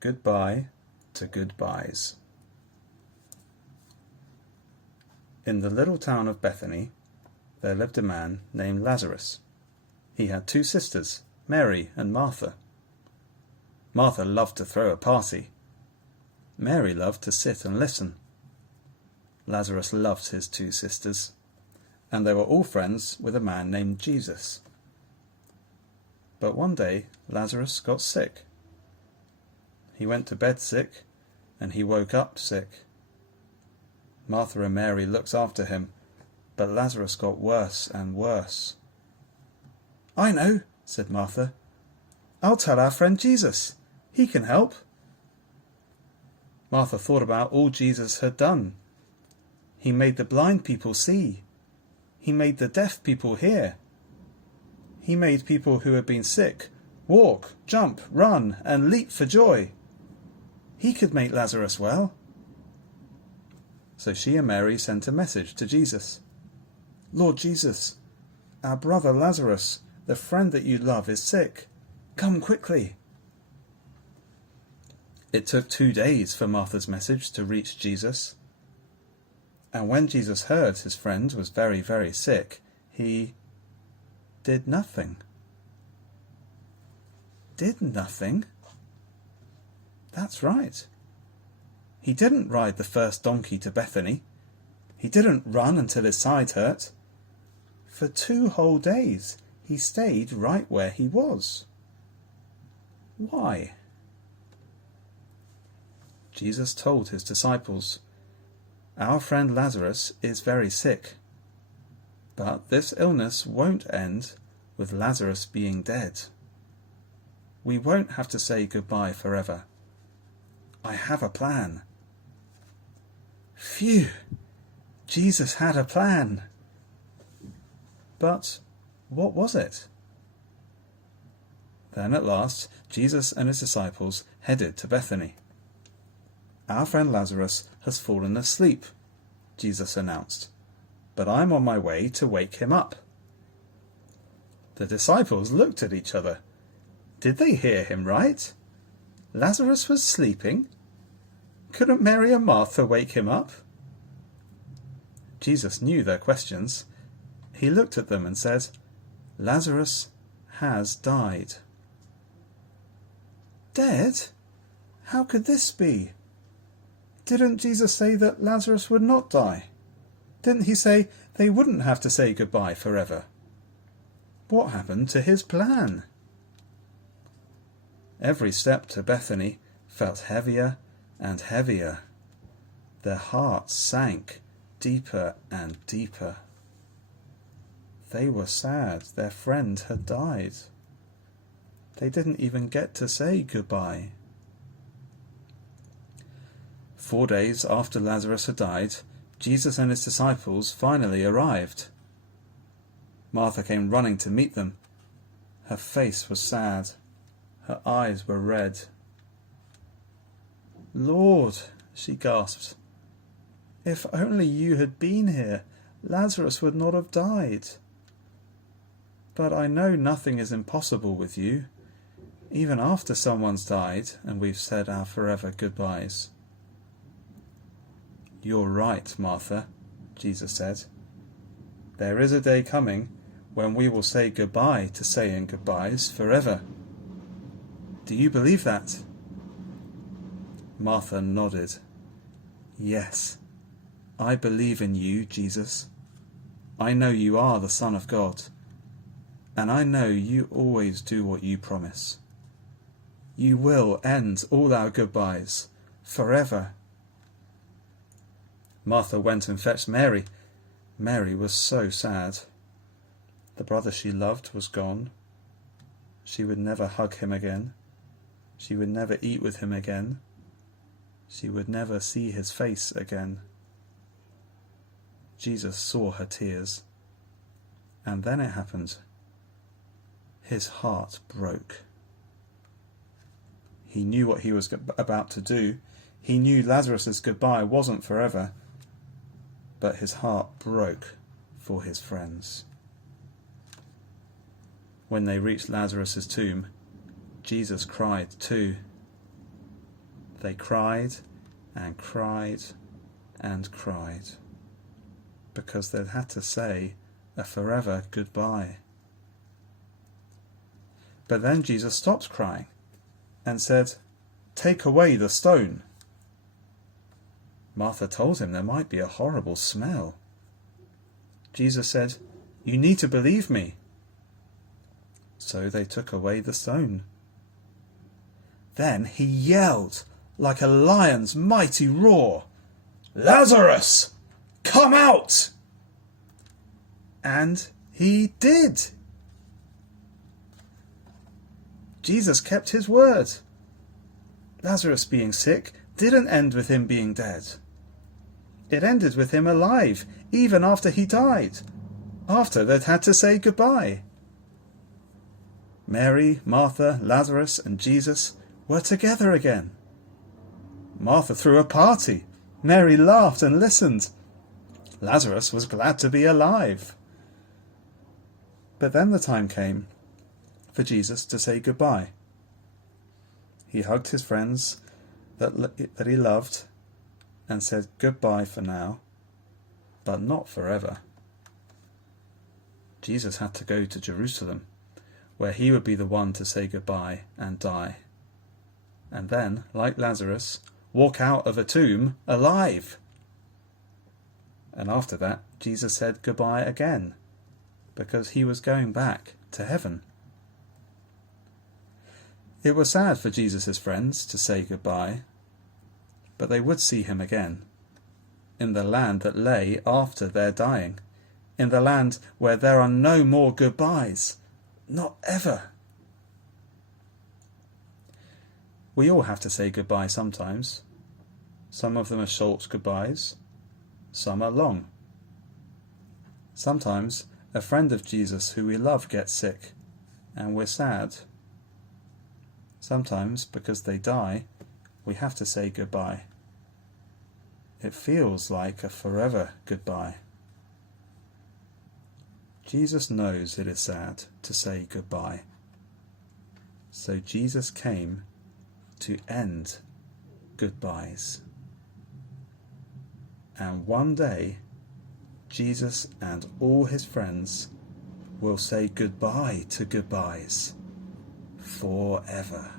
Goodbye to Goodbyes. In the little town of Bethany, there lived a man named Lazarus. He had two sisters, Mary and Martha. Martha loved to throw a party. Mary loved to sit and listen. Lazarus loved his two sisters, and they were all friends with a man named Jesus. But one day Lazarus got sick. He went to bed sick, and he woke up sick. Martha and Mary looked after him, but Lazarus got worse and worse. "I know," said Martha. "I'll tell our friend Jesus. He can help." Martha thought about all Jesus had done. He made the blind people see. He made the deaf people hear. He made people who had been sick walk, jump, run, and leap for joy. He could make Lazarus well. So she and Mary sent a message to Jesus. "Lord Jesus, our brother Lazarus, the friend that you love, is sick. Come quickly." It took 2 days for Martha's message to reach Jesus. And when Jesus heard his friend was very, very sick, he did nothing. Did nothing? That's right. He didn't ride the first donkey to Bethany. He didn't run until his side hurt. For 2 whole days he stayed right where he was. Why? Jesus told his disciples, "Our friend Lazarus is very sick, but this illness won't end with Lazarus being dead. We won't have to say goodbye forever. I have a plan." Phew! Jesus had a plan. But what was it? Then at last, Jesus and his disciples headed to Bethany. "Our friend Lazarus has fallen asleep," Jesus announced, "but I'm on my way to wake him up." The disciples looked at each other. Did they hear him right? Lazarus was sleeping? Couldn't Mary and Martha wake him up? Jesus knew their questions. He looked at them and said, "Lazarus has died." Dead? How could this be? Didn't Jesus say that Lazarus would not die? Didn't he say they wouldn't have to say goodbye forever? What happened to his plan? Every step to Bethany felt heavier and heavier. Their hearts sank deeper and deeper. They were sad their friend had died. They didn't even get to say goodbye. 4 days after Lazarus had died, Jesus and his disciples finally arrived. Martha came running to meet them. Her face was sad. Her eyes were red. "Lord," she gasped, "if only you had been here, Lazarus would not have died. But I know nothing is impossible with you, even after someone's died and we've said our forever goodbyes." "You're right, Martha," Jesus said. "There is a day coming when we will say goodbye to saying goodbyes forever. Do you believe that?" Martha nodded. "Yes, I believe in you, Jesus. I know you are the Son of God, and I know you always do what you promise. You will end all our goodbyes forever." Martha went and fetched Mary. Mary was so sad. The brother she loved was gone. She would never hug him again. She would never eat with him again. She would never see his face again. Jesus saw her tears. And then it happened. His heart broke. He knew what he was about to do. He knew Lazarus' goodbye wasn't forever. But his heart broke for his friends. When they reached Lazarus' tomb, Jesus cried too. They cried and cried and cried because they'd had to say a forever goodbye. But then Jesus stopped crying and said, "Take away the stone." Martha told him there might be a horrible smell. Jesus said, "You need to believe me." So they took away the stone. Then he yelled like a lion's mighty roar, "Lazarus, come out!" And he did. Jesus kept his word. Lazarus being sick didn't end with him being dead. It ended with him alive, even after he died, after they'd had to say goodbye. Mary, Martha, Lazarus, and Jesus were together again. Martha threw a party. Mary laughed and listened. Lazarus was glad to be alive. But then the time came for Jesus to say goodbye. He hugged his friends that he loved and said goodbye for now, but not forever. Jesus had to go to Jerusalem, where he would be the one to say goodbye and die. And then, like Lazarus, walk out of a tomb alive. And after that, Jesus said goodbye again, because he was going back to heaven. It was sad for Jesus' friends to say goodbye, but they would see him again, in the land that lay after their dying, in the land where there are no more goodbyes, not ever. We all have to say goodbye sometimes. Some of them are short goodbyes, some are long. Sometimes a friend of Jesus who we love gets sick, and we're sad. Sometimes, because they die, we have to say goodbye. It feels like a forever goodbye. Jesus knows it is sad to say goodbye. So Jesus came to end goodbyes. And one day, Jesus and all his friends will say goodbye to goodbyes forever.